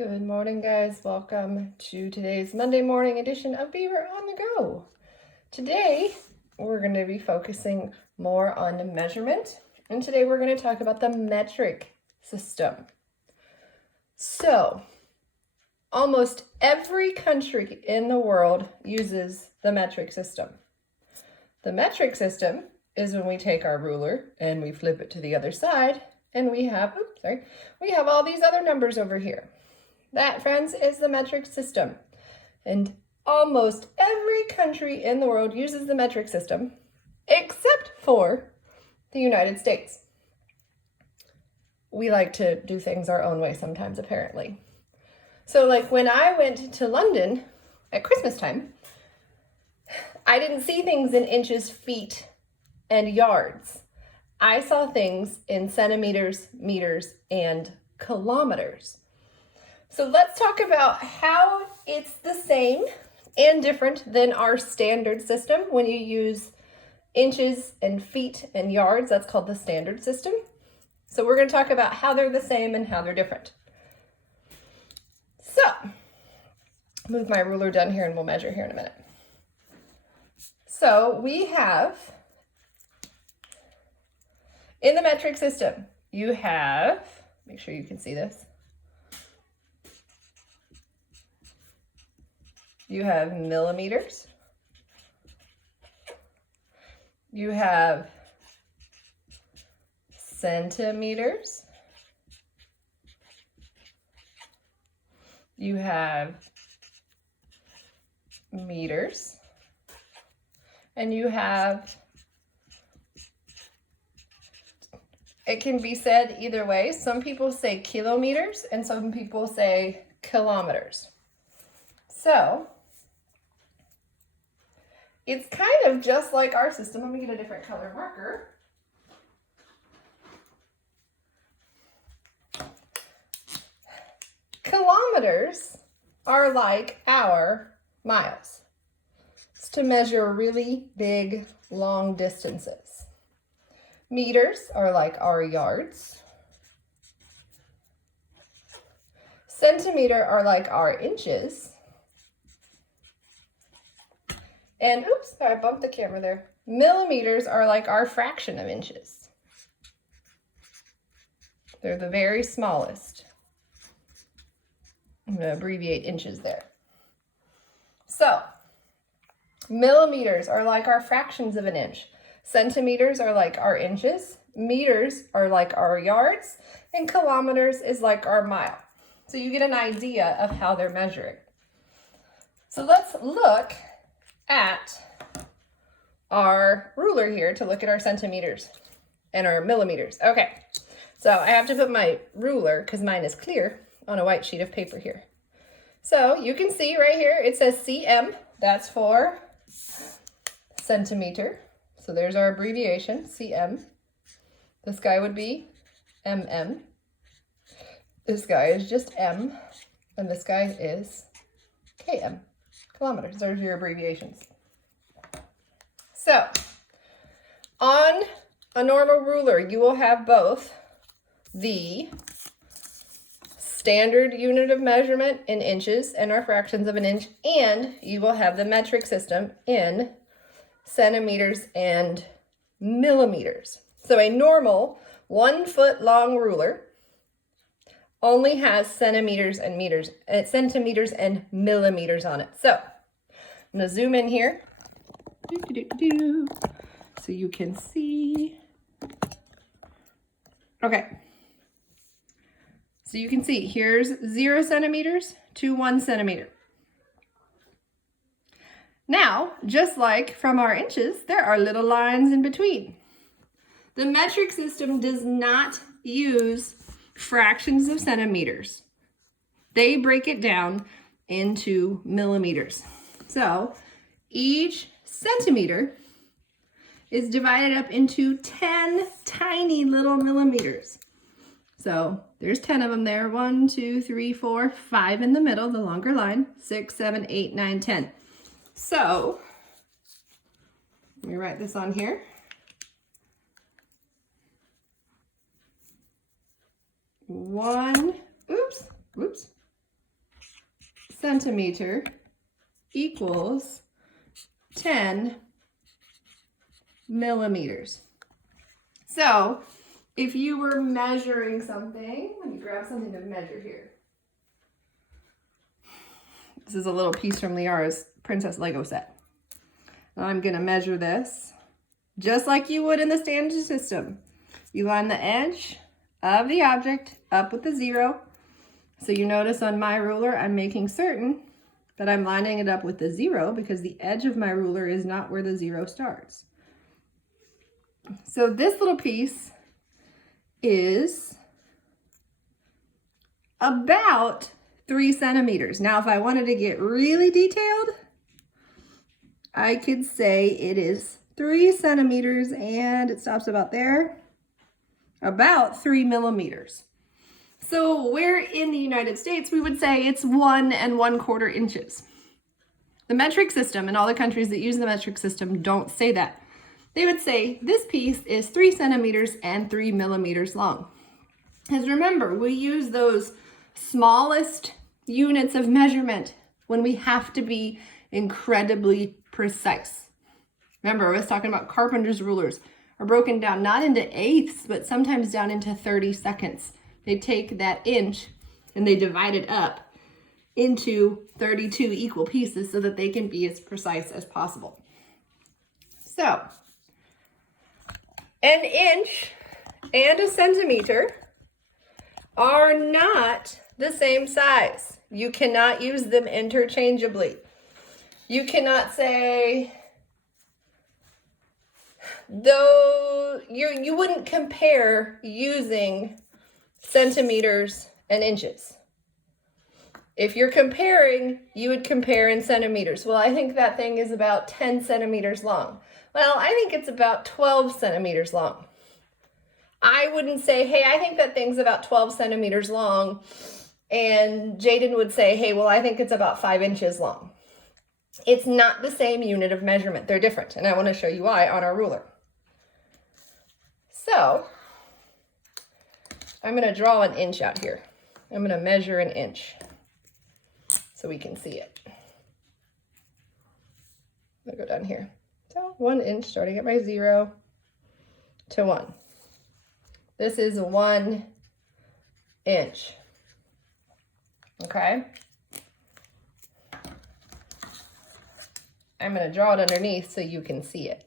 Good morning, guys. Welcome to today's Monday morning edition of Beaver on the Go. Today, we're going to be focusing more on measurement, and today we're going to talk about the metric system. So, almost every country in the world uses the metric system. The metric system is when we take our ruler and we flip it to the other side, and we have all these other numbers over here. That, friends, is the metric system. And almost every country in the world uses the metric system, except for the United States. We like to do things our own way sometimes, apparently. So, like when I went to London at Christmas time, I didn't see things in inches, feet, and yards. I saw things in centimeters, meters, and kilometers. So let's talk about how it's the same and different than our standard system. When you use inches and feet and yards, that's called the standard system. So we're going to talk about how they're the same and how they're different. So, move my ruler down here and we'll measure here in a minute. So we have, in the metric system, you have, make sure you can see this. You have millimeters, you have centimeters, you have meters, and you have, it can be said either way. Some people say kilometers and some people say kilometers. So, it's kind of just like our system. Let me get a different color marker. Kilometers are like our miles. It's to measure really big, long distances. Meters are like our yards. Centimeter are like our inches. And oops, I bumped the camera there. Millimeters are like our fraction of inches. They're the very smallest. I'm going to abbreviate inches there. So, millimeters are like our fractions of an inch. Centimeters are like our inches. Meters are like our yards. And kilometers is like our mile. So you get an idea of how they're measuring. So let's look at our ruler here to look at our centimeters and our millimeters. Okay, so I have to put my ruler, because mine is clear, on a white sheet of paper here. So you can see right here, it says cm, that's for centimeter. So there's our abbreviation, cm. This guy would be mm. This guy is just m, and this guy is km. Kilometers, there's your abbreviations. So, on a normal ruler, you will have both the standard unit of measurement in inches and our fractions of an inch, and you will have the metric system in centimeters and millimeters. So a normal 1 foot long ruler only has centimeters and meters, centimeters and millimeters on it. So I'm going to zoom in here so you can see. Okay. So you can see here's 0 centimeters to 1 centimeter. Now, just like from our inches, there are little lines in between. The metric system does not use fractions of centimeters. They break it down into millimeters. So each centimeter is divided up into 10 tiny little millimeters. So there's 10 of them there. 1, 2, 3, 4, 5 in the middle, the longer line. 6, 7, 8, 9, 10. So let me write this on here. 1, oops, centimeter equals 10 millimeters. So if you were measuring something, let me grab something to measure here. This is a little piece from Liara's Princess Lego set. I'm going to measure this just like you would in the standard system. You line the edge of the object up with the 0. So you notice on my ruler, I'm making certain that I'm lining it up with the 0 because the edge of my ruler is not where the 0 starts. So this little piece is about 3 centimeters. Now, if I wanted to get really detailed, I could say it is 3 centimeters and it stops about there, about 3 millimeters. So where in the United States, we would say it's 1 1/4 inches. The metric system and all the countries that use the metric system don't say that. They would say this piece is 3 centimeters and 3 millimeters long. Because remember, we use those smallest units of measurement when we have to be incredibly precise. Remember, I was talking about carpenter's rulers are broken down not into eighths, but sometimes down into 30 seconds. They take that inch and they divide it up into 32 equal pieces so that they can be as precise as possible. So, an inch and a centimeter are not the same size. You cannot use them interchangeably. You cannot say, though you wouldn't compare using centimeters and inches. If you're comparing, you would compare in centimeters. Well, I think that thing is about 10 centimeters long. Well, I think it's about 12 centimeters long. I wouldn't say, hey, I think that thing's about 12 centimeters long. And Jaden would say, hey, well, I think it's about 5 inches long. It's not the same unit of measurement. They're different. And I want to show you why on our ruler. So I'm going to draw an inch out here. I'm going to measure an inch so we can see it. I'm going to go down here. So 1 inch, starting at my 0 to 1. This is 1 inch. Okay? I'm going to draw it underneath so you can see it.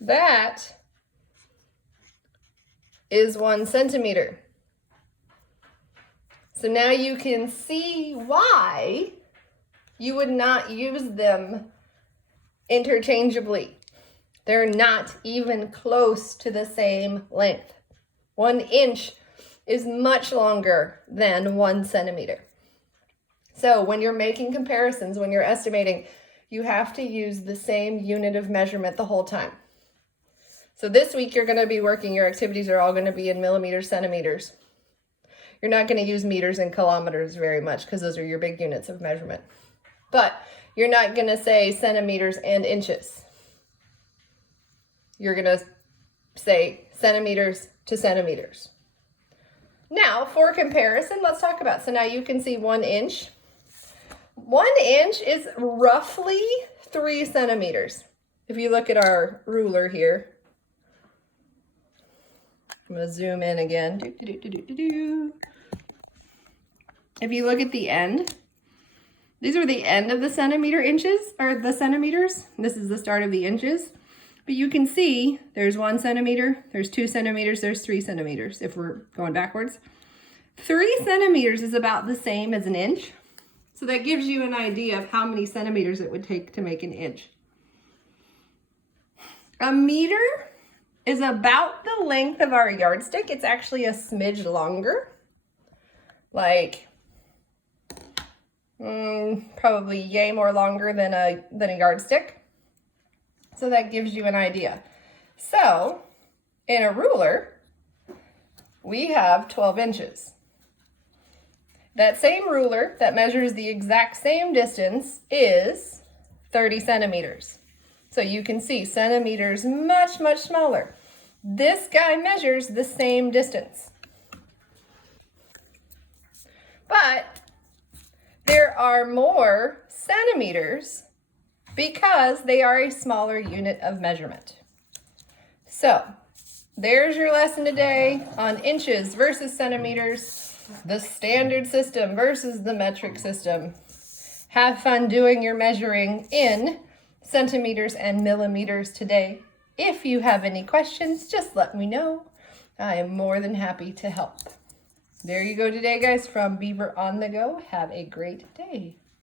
That is 1 centimeter. So now you can see why you would not use them interchangeably. They're not even close to the same length. 1 inch is much longer than 1 centimeter. So when you're making comparisons, when you're estimating, you have to use the same unit of measurement the whole time. So this week you're going to be working, your activities are all going to be in millimeters, centimeters. You're not going to use meters and kilometers very much because those are your big units of measurement. But you're not going to say centimeters and inches. You're going to say centimeters to centimeters. Now, for comparison, let's talk about, so now you can see 1 inch. 1 inch is roughly 3 centimeters. If you look at our ruler here, I'm going to zoom in again. If you look at the end, these are the end of the centimeter inches, or the centimeters. This is the start of the inches. But you can see there's 1 centimeter, there's 2 centimeters, there's 3 centimeters if we're going backwards. 3 centimeters is about the same as an inch. So that gives you an idea of how many centimeters it would take to make an inch. A meter is about the length of our yardstick. It's actually a smidge longer. Like, probably yay more longer than a yardstick. So that gives you an idea. So, in a ruler, we have 12 inches. That same ruler that measures the exact same distance is 30 centimeters. So you can see centimeters much, much smaller. This guy measures the same distance. But there are more centimeters because they are a smaller unit of measurement. So there's your lesson today on inches versus centimeters, the standard system versus the metric system. Have fun doing your measuring in centimeters and millimeters today. If you have any questions, just let me know. I am more than happy to help. There you go today, guys, from Beaver on the Go. Have a great day.